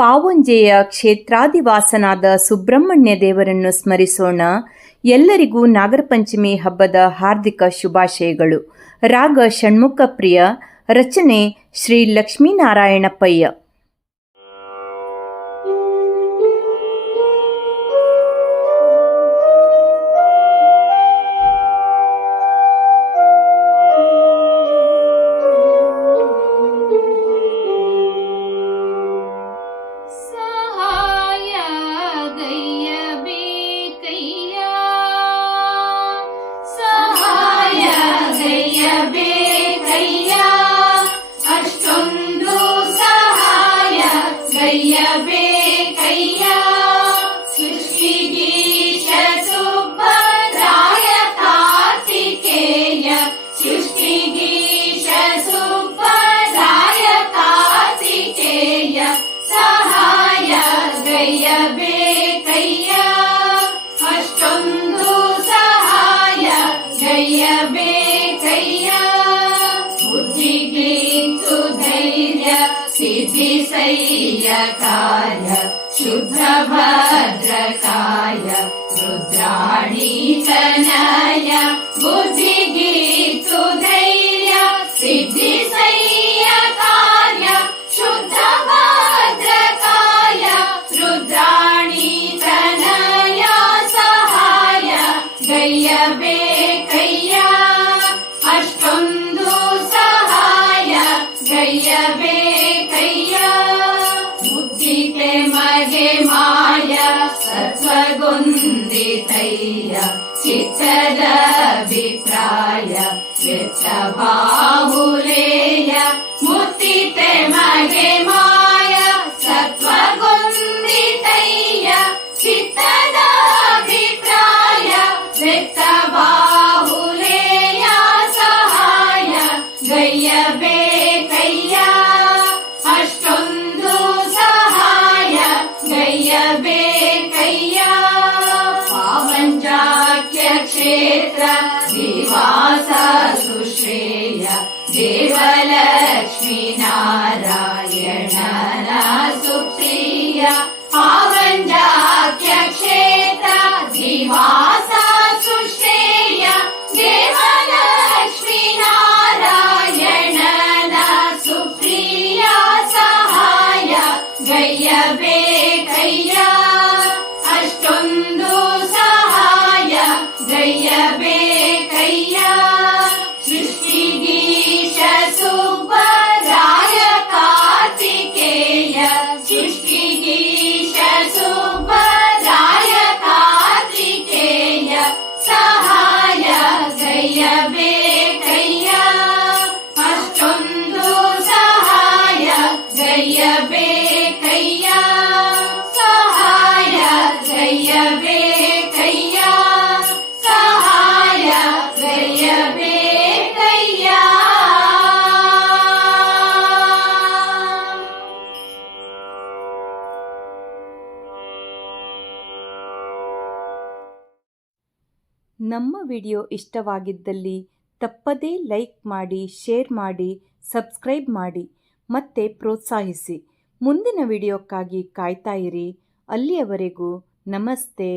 ಪಾವಂಜೆಯ ಕ್ಷೇತ್ರಾಧಿವಾಸನಾದ ಸುಬ್ರಹ್ಮಣ್ಯ ದೇವರನ್ನು ಸ್ಮರಿಸೋಣ. ಎಲ್ಲರಿಗೂ ನಾಗರ ಪಂಚಮಿ ಹಬ್ಬದ ಹಾರ್ದಿಕ ಶುಭಾಶಯಗಳು. ರಾಗ ಷಣ್ಮುಖ ಪ್ರಿಯ, ರಚನೆ ಶ್ರೀ ಲಕ್ಷ್ಮೀನಾರಾಯಣ ಪಯ್ಯ. कार्य शुभ्रभद्रकाय रुद्राणी तनय बुद्धिगीर्तु धैर्य सिद्धि कार्य शुद्धभद्रकाय रुद्राणी तनय सहाय गय्यबेकय्य अष्टोंदु सहाय गय्यबेकय्य ಮಗೆ ಮಾಯ ಸತ್ವಗುಂದಿತಯ್ಯ ಚಿತ್ತದ ಅಭಿಪ್ರಾಯ ವೆಚ್ಚ ಬಾಹುಲೇಯ ಮುತ್ತಿತೆ ಮಗೆ ಮಾಯ ಸತ್ವಗುಂದಿತಯ್ಯ ಚಿತ್ತದ ಅಭಿಪ್ರಾಯ ವೆಚ್ಚ ಬಾಹುಲೇಯ ಸಹಾಯ ಗಯ್ಯಬೇಕಯ್ಯ ಅಷ್ಟೊಂದು ಗಯ್ಯಬೇಕಯ್ಯ ಪಾವಂಜಾಕ್ಯ ಕ್ಷೇತ್ರ ದಿವಾಸ ಸುಶ್ರೇಯ ದೇವಲಕ್ಷ್ಮೀ ನಾರಾಯಣನ ಸುಪ್ರಿಯ ಪಾವಂಜಾಕ್ಯ ಕ್ಷೇತ್ರ ದಿವಾಸ ಸುಶ್ರೇಯ ದೇವಲಕ್ಷ್ಮೀ ನಾರಾಯಣನ ಸುಪ್ರಿಯ ಸಹಾಯ ಗಯ್ಯಬೇಕಯ್ಯ ಅಷ್ಟೊಂದು ಸಹಾಯ ಗಯ್ಯಬೇಕಯ್ಯ ಸೃಷ್ಟಿಗೀಶ ಸುಬ್ಬರಾಯ ಕಾರ್ತಿಕೇಯ ಸೃಷ್ಟಿಗೀಶ ಸುಬ್ಬರಾಯ ಕಾರ್ತಿಕೇಯ ಸಹಾಯ ಗಯ್ಯಬೇಕಯ್ಯ ಅಷ್ಟೊಂದು ಸಹಾಯ ಗಯ್ಯಬೇಕಯ್ಯ ಸಹಾಯ ಗಯ್ಯಬೇಕಯ್ಯ ಸಹಾಯ ಗಯ್ಯಬೇಕಯ್ಯ. ನಮ್ಮ ವಿಡಿಯೋ ಇಷ್ಟವಾಗಿದ್ದಲ್ಲಿ ತಪ್ಪದೇ ಲೈಕ್ ಮಾಡಿ, ಶೇರ್ ಮಾಡಿ, ಸಬ್ಸ್ಕ್ರೈಬ್ ಮಾಡಿ ಮತ್ತೆ ಪ್ರೋತ್ಸಾಹಿಸಿ. ಮುಂದಿನ ವಿಡಿಯೋಕ್ಕಾಗಿ ಕಾಯ್ತಾ ಇರಿ. ಅಲ್ಲಿಯವರೆಗೂ ನಮಸ್ತೆ.